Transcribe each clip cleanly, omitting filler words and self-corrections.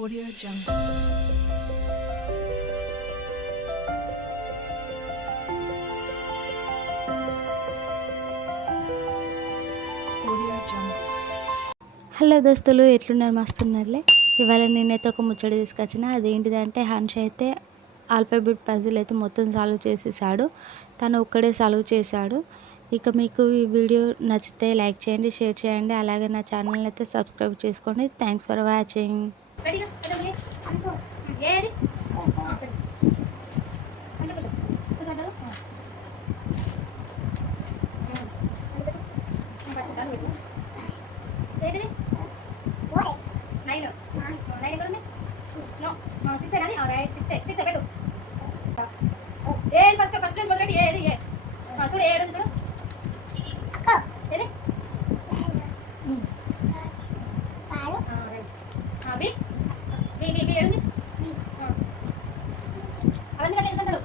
Audio Jungle. Audio Jungle. Hello దోస్తులు, ఎట్లున్నారు? మస్తున్నారులే. ఇవాళ నేనైతే ఒక ముచ్చట తీసుకొచ్చిన. అదేంటిదంటే హన్ష్ అయితే ఆల్ఫాబెట్ పజిల్ అయితే మొత్తం సాల్వ్ చేసేసాడు. తను ఒక్కడే సాల్వ్ చేశాడు. ఇక మీకు ఈ వీడియో నచ్చితే లైక్ చేయండి, షేర్ చేయండి, అలాగే నా ఛానల్ అయితే సబ్స్క్రైబ్ చేసుకోండి. Thanks for watching. ఫస్ట్ మొదలెట్టి ఏది చూడు ఏడు చూడు ఏది బి బి బి బి ఏడుంది అవన్నీ కదా ఎందుకంటారు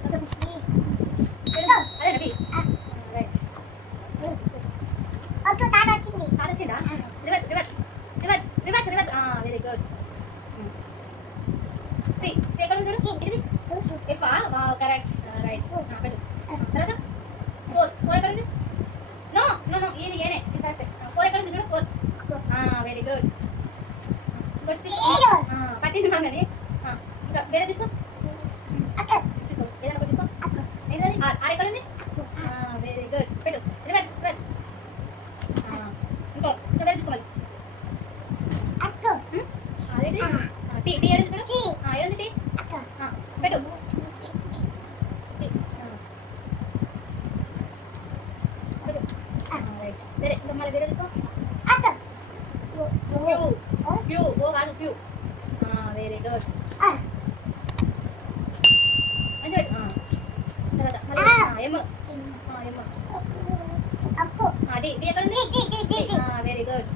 అదే బి రైట్ తాడొచ్చిందా reverse reverse reverse reverse reverse very good C C ఎక్కడ ఉంది చూడు ఇది ఎఫ్ వావ్ కరెక్ట్ రైట్ పెట్టు తర్వాత ఫోర్ ఫోర్ ఎక్కడ ఉంది నో నో నో ఇది ఏనే కరెక్ట్ ఫోర్ ఎక్కడ ఉంది చూడు ఫోర్ వెరీ గుడ్ పట్టింది మామని ఇంకా వేరే తీసుకో తీసుకో ఏదైనా ఒకటి తీసుకో ఏంటది ఆర్ ఎక్కడ ఉంది వెరీ గుడ్ పెట్టు రివర్స్ రివర్స్ ఇంకో ఇంకా వేరే తీసుకోవాలి అదేది టీ టీ ఏడుంది చూడు ఏడుంది టీ పెట్టు రైట్ వేరే ఇంకా మళ్ళీ వేరే తీసుకో క్యూ క్యూ ఓ కాదు క్యూ వెరీ గుడ్ మంచి తర్వాత మళ్ళీ ఎమ్ ఎమ్ డి డి ఎక్కడ ఉంది వెరీ గుడ్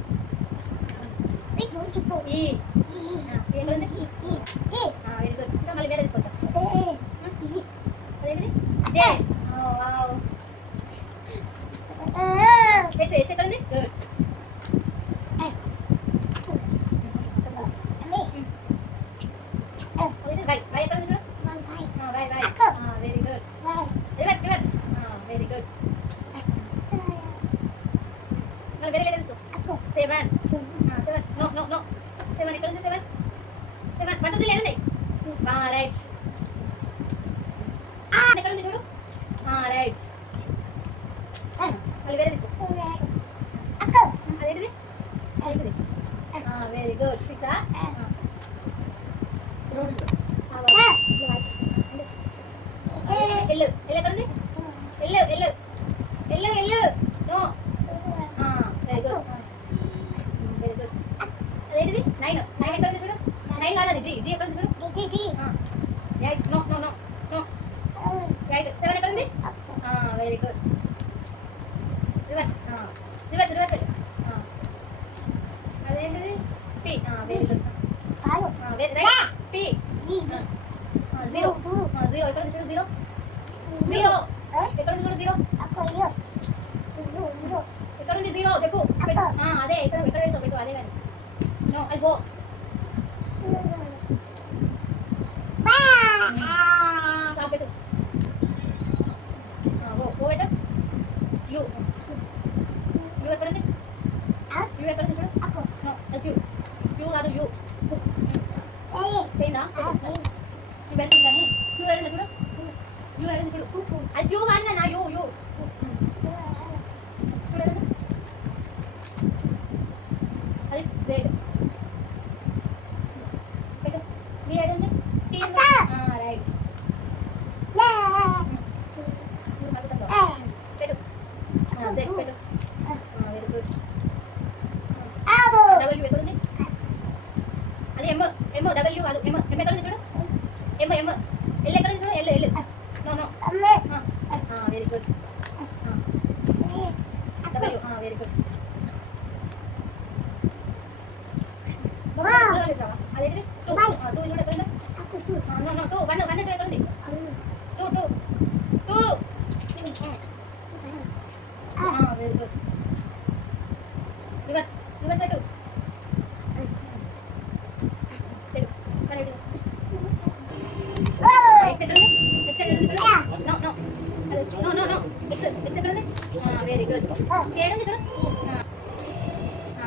ఈ ఎక్కడ ఉంది వెరీ గుడ్ ఇంకా మళ్ళీ వేరే తీసుకోవచ్చు అదేంటి జే వావ్ హెచ్ హెచ్ ఎక్కడ ఉంది గుడ్ వై వై ఎక్కడ ఉంది చూడు Y Y very good reverse reverse very good మళ్ళీ వేరే వేరే తీసుకో seven seven no no no seven ఎక్కడ ఉంది seven seven one two three లేదండి రైట్ ఎక్కడ ఉంది చూడు రైట్ మళ్ళీ వేరే తీసుకో అదేంటిది అదేంటిది వెరీ గుడ్ సిక్స్ ఎల్లు ఎల్లు ఎక్కడ ఉంది ఎల్లు L L L no very good very good అదేంటిది నైన్ నైన్ ఎక్కడ ఉంది చూడు నైన్ కాదు జీ జీ ఎక్కడ ఉంది చూడు eight no no no no eight seven ఎక్కడ ఉంది very good reverse reverse reverse అదేంటిది P very good right P zero zero ఎక్కడ ఉంది చూడు జీరో జీరో ఎక్కడ ఉంది చూడు జీరో ఎక్కడ ఉంది జీరో చెప్పు అదే ఎక్కడ ఎక్కడ వెళ్తావు పెట్టు అదే కానీ నో అది గో చాలు పెట్టు ఓ పెట్టు యూ యూ ఎక్కడ ఉంది యూ ఎక్కడ ఉంది చూడు నో యూ యూ కాదు యూ పోయిందా యూ పెడుతుంది కానీ యూ వెళ్ళిందా చూడు యూ వెళ్ళింది చూడు అది యూ కానీ నా యూ యూ చూడండి అది జెడ్ పెట్టు మీ ఏడు ఉంది టీ రైట్ పెట్టు జెడ్ పెట్టు వెరీ గుడ్ డబ్ల్యూ ఎక్కడ ఉంది అది ఎమ్ ఎమ్ డబ్ల్యూ కాదు ఎమ్ ఎమ్ ఎక్కడ ఉంది చూడు ఎమ్ ఎమ్ ఎల్ ఎక్కడ ఉంది చూడు L L no no very good W very good అదేంటి టూ టూ చూడు ఎక్కడ ఉంది no no two one one two ఎక్కడ ఉంది two two two very good reverse reverse పెట్టు no no no no no X X ఎక్కడ ఉంది very good ఏడు ఉంది చూడు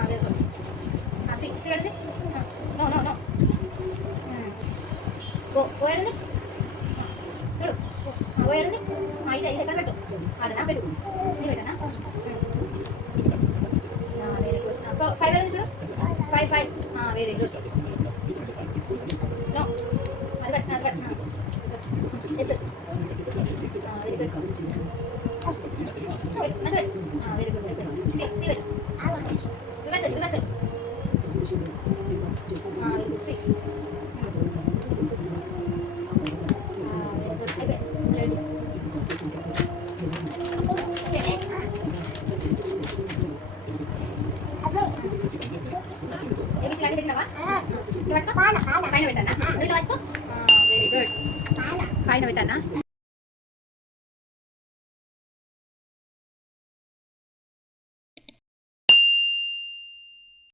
వెరీ గుడ్ సి చూడండి నో నో నో ఓ ఏడుంది చూడు ఓ ఏడుంది ఇది ఇది ఎక్కడ పెట్టు అదేనా పెట్టు ఇది పెట్టనా వెరీ గుడ్ 5 ఏడుంది చూడు 5 వెరీ గుడ్ నో అది బస్ ఎస్ వెరీ గుడ్ మంచి very good C C very reverse reverse C పైన పెట్టానా వెరీ గుడ్ పైన పెట్టానా